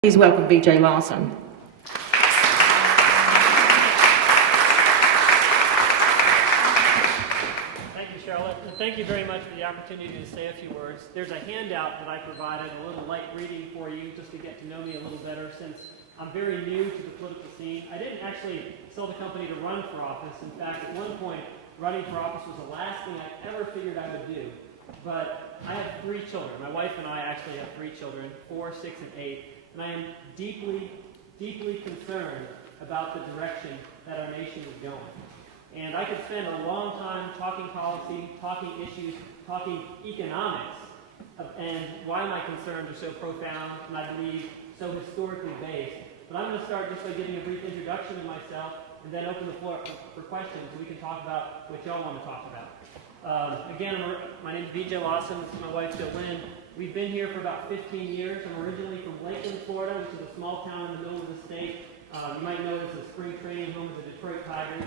Please welcome B.J. Lawson. Thank you, Charlotte, and thank you very much for the opportunity to say a few words. There's a handout that I provided, a little light reading for you, just to get to know me a little better, since I'm very new to the political scene. I didn't actually sell the company to run for office. In fact, at one point, running for office was the last thing I ever figured I would do. But I have 3 children. My wife and I actually have 3 children, 4, 6, and 8. And I am deeply, deeply concerned about the direction that our nation is going. And I could spend a long time talking policy, talking issues, talking economics, and why my concerns are so profound and I believe so historically based. But I'm going to start just by giving a brief introduction to myself and then open the floor for questions so we can talk about what y'all want to talk about. Again, my name is B.J. Lawson. This is my wife, Jill Lynn. We've been here for about 15 years. I'm originally from Lakeland, Florida, which is a small town in the middle of the state. You might know it's a spring training home of the Detroit Tigers.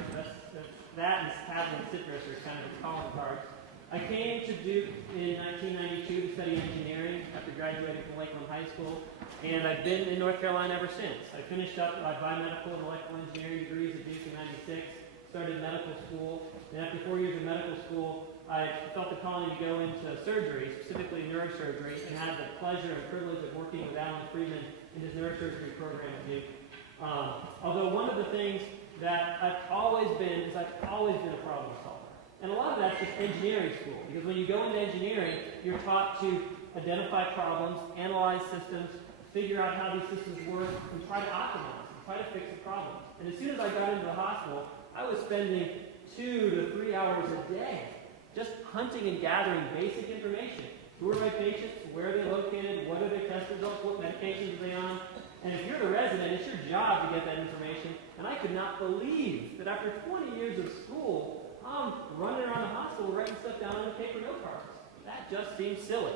That and Tavlin Citrus are kind of its calling cards. I came to Duke in 1992 to study engineering after graduating from Lakeland High School, and I've been in North Carolina ever since. I finished up my biomedical and electrical engineering degrees at Duke in 96, started medical school, and after 4 years of medical school, I felt the calling to go into surgery, specifically neurosurgery, and had the pleasure and privilege of working with Alan Freeman in his neurosurgery program at Duke. Although one of the things that I've always been is I've always been a problem solver. And a lot of that's just engineering school, because when you go into engineering, you're taught to identify problems, analyze systems, figure out how these systems work, and try to optimize them, try to fix the problems. And as soon as I got into the hospital, I was spending 2 to 3 hours a day just hunting and gathering basic information. Who are my patients? Where are they located? What are their test results? What medications are they on? And if you're the resident, it's your job to get that information. And I could not believe that after 20 years of school, I'm running around the hospital writing stuff down on the paper note cards. That just seems silly.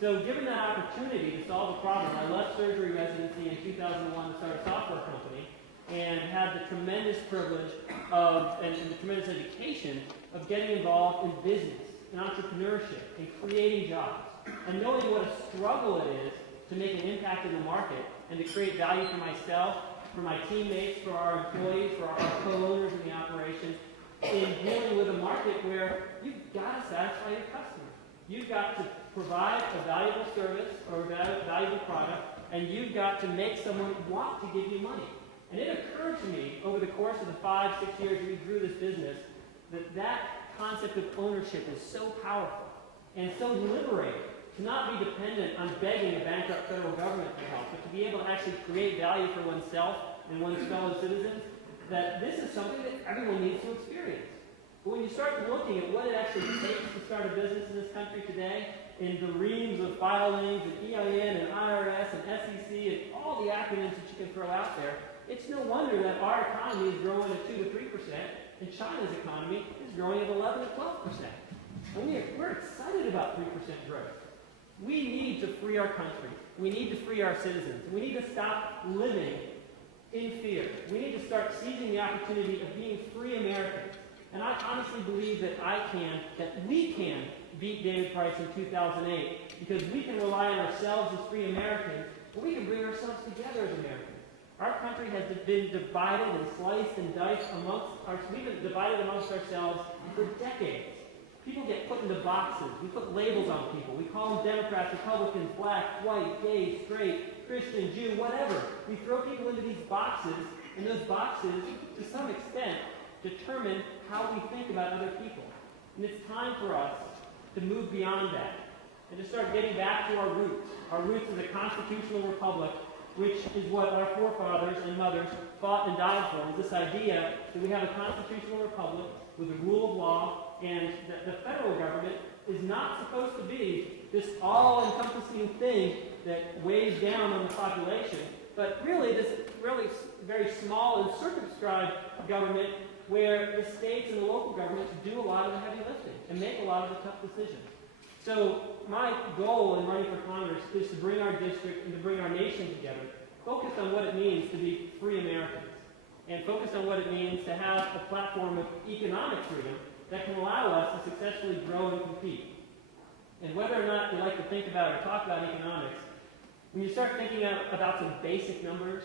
So given that opportunity to solve a problem, I left surgery residency in 2001 to start a software company and had the tremendous privilege of, and the tremendous education of getting involved in business, in entrepreneurship, in creating jobs, and knowing what a struggle it is to make an impact in the market and to create value for myself, for my teammates, for our employees, for our co-owners in the operation, in dealing with a market where you've got to satisfy your customers. You've got to provide a valuable service or a valuable product, and you've got to make someone want to give you money. And it occurred to me over the course of the 5-6 years we grew this business that concept of ownership is so powerful and so liberating to not be dependent on begging a bankrupt federal government for help, but to be able to actually create value for oneself and one's fellow citizens, that this is something that everyone needs to experience. But when you start looking at what it actually takes to start a business in this country today, in the reams of filings and EIN and IRS and SEC and all the acronyms that you can throw out there, it's no wonder that our economy is growing at 2 to 3%, and China's economy is growing at 11 to 12%. And we're excited about 3% growth. We need to free our country. We need to free our citizens. We need to stop living in fear. We need to start seizing the opportunity of being free Americans. And I honestly believe that we can beat David Price in 2008, because we can rely on ourselves as free Americans, but we can bring ourselves together as Americans. Our country has been divided and sliced and diced we've been divided amongst ourselves for decades. People get put into boxes. We put labels on people. We call them Democrats, Republicans, black, white, gay, straight, Christian, Jew, whatever. We throw people into these boxes, and those boxes, to some extent, determine how we think about other people. And it's time for us to move beyond that and to start getting back to our roots. Our roots is a constitutional republic, which is what our forefathers and mothers fought and died for, is this idea that we have a constitutional republic with the rule of law, and that the federal government is not supposed to be this all-encompassing thing that weighs down on the population, but really this really very small and circumscribed government where the states and the local governments do a lot of the heavy lifting and make a lot of the tough decisions. So my goal in running for Congress is to bring our district and to bring our nation together, focused on what it means to be free Americans, and focused on what it means to have a platform of economic freedom that can allow us to successfully grow and compete. And whether or not you like to think about or talk about economics, When you start thinking about some basic numbers,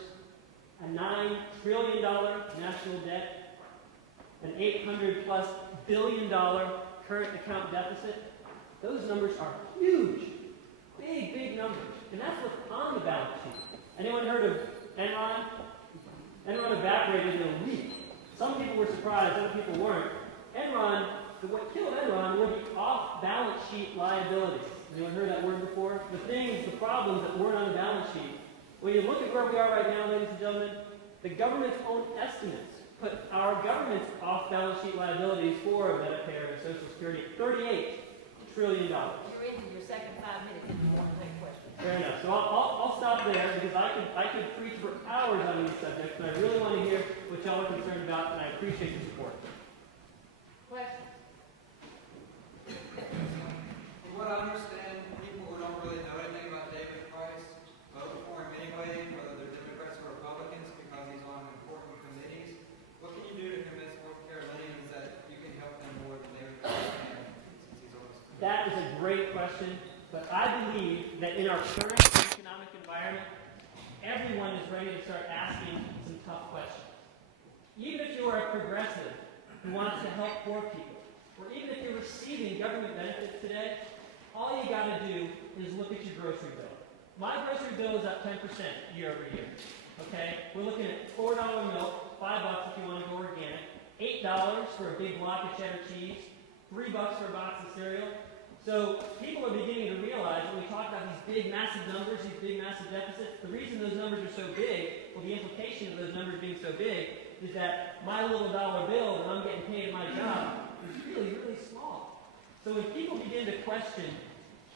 a $9 trillion national debt, an $800+ billion current account deficit, those numbers are huge. Big, big numbers. And that's what's on the balance sheet. Anyone heard of Enron? Enron evaporated in a week. Some people were surprised, other people weren't. Enron, what killed Enron were the off-balance sheet liabilities. Anyone heard that word before? The things, the problems that weren't on the balance sheet. When you look at where we are right now, ladies and gentlemen, the government's own estimates put our government's off-balance sheet liabilities for Medicare and Social Security at $38 trillion. You're into your second 5 minutes if you want to take questions. Fair enough. So I'll stop there because I could preach for hours on these subjects, but I really want to hear what y'all are concerned about, and I appreciate your support. Questions? From what I understand, people who don't really know anything about David Price vote for him anyway, whether they're Democrats or Republicans, because he's on important committees. What can you do to convince North Carolinians that you can help them more than David Price can, since he's on this committee? That is a great question, but I believe that in our current economic environment, everyone is ready to start asking some tough questions. Even if you are a progressive who wants to help poor people, or even if you're receiving government benefits today, all you got to do is look at your grocery bill. My grocery bill is up 10% year over year. Okay? We're looking at $4 milk, $5 if you want to go organic, $8 for a big block of cheddar cheese, $3 for a box of cereal. So people are beginning to realize when we talk about these big, massive numbers, these big, massive deficits, the reason those numbers are so big, well, the implication of those numbers being so big, is that my little dollar bill that I'm getting paid at my job is really, really small. So when people begin to question,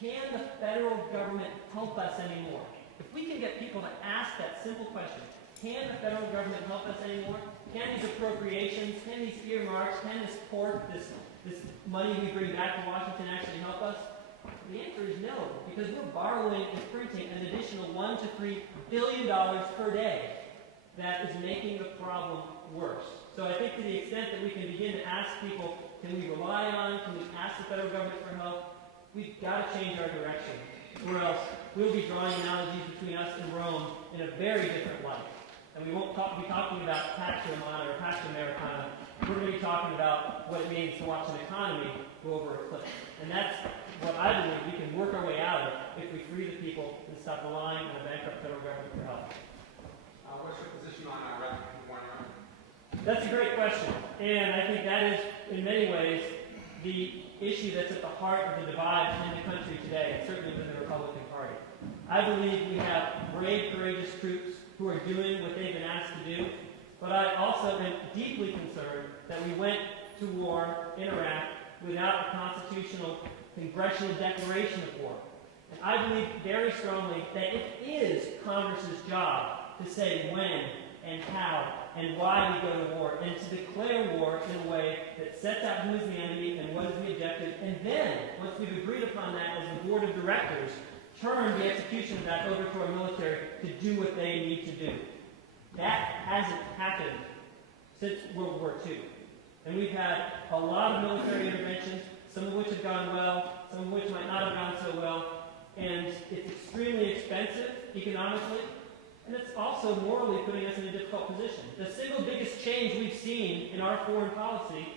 can the federal government help us anymore? If we can get people to ask that simple question, can the federal government help us anymore? Can these appropriations, can these earmarks, can this pork, this money we bring back to Washington actually help us? The answer is no, because we're borrowing and printing an additional $1 to $3 billion per day that is making the problem worse. So I think to the extent that we can begin to ask people, can we rely on, can we ask the federal government for help, we've got to change our direction, or else we'll be drawing analogies between us and Rome in a very different light. And we won't be talking about Pax Romana or Pax Americana. We're going to be talking about what it means to watch an economy go over a cliff. And that's what I believe we can work our way out of if we free the people and stop relying on a bankrupt federal government for help. What's your position on Iraq war? That's a great question. And I think that is, in many ways, the issue that's at the heart of the divide in the country today, and certainly within the Republican Party. I believe we have brave, courageous troops who are doing what they've been asked to do, but I also am deeply concerned that we went to war in Iraq without a constitutional congressional declaration of war. And I believe very strongly that it is Congress's job to say when and how and why we go to war, and to declare war in a way that sets out who is the enemy and what is the objective, and then, once we've agreed upon that as the board of directors, turn the execution of that over to our military to do what they need to do. That hasn't happened since World War II. And we've had a lot of military interventions, some of which have gone well, some of which might not have gone so well, and it's extremely expensive economically, and it's also morally putting us in a difficult position. The single biggest change we've seen in our foreign policy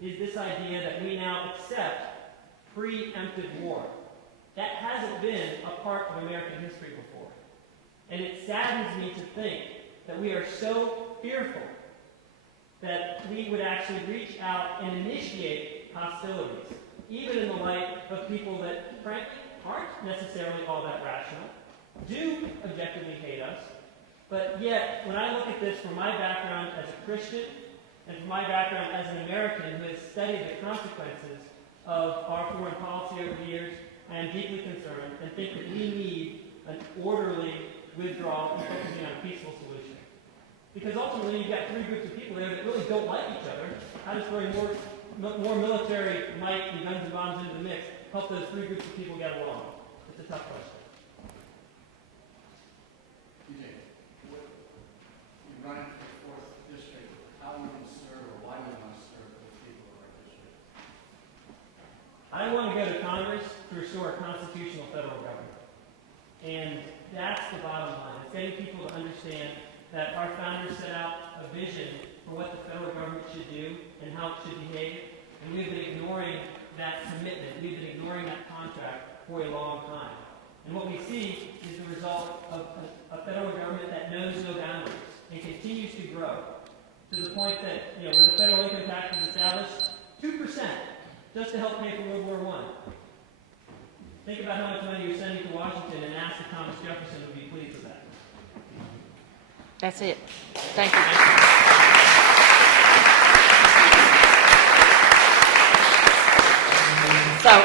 is this idea that we now accept preemptive war. That hasn't been a part of American history before. And it saddens me to think that we are so fearful that we would actually reach out and initiate hostilities, even in the light of people that, frankly, aren't necessarily all that rational, do objectively hate us, but yet, when I look at this from my background as a Christian, and from my background as an American who has studied the consequences of our foreign policy over the years, I am deeply concerned and think that we need an orderly withdrawal and focusing on a peaceful solution. Because ultimately, you've got three groups of people there that really don't like each other. How does throwing more military might and guns and bombs into the mix help those three groups of people get along? It's a tough question. You're running for the 4th district. How will you serve, or why do you want to serve those people in our district? I want to go to Congress to restore a constitutional federal government. And that's the bottom line. It's getting people to understand that our founders set out a vision for what the federal government should do and how it should behave, and we've been ignoring that commitment. We've been ignoring that contract for a long time. And what we see is the result of a federal government that knows no boundaries and continues to grow to the point that, when the federal income tax was established, 2% just to help pay for World War I. Think about how much money you're sending to Washington and ask if Thomas Jefferson would be pleased with that. That's it. Thank you. So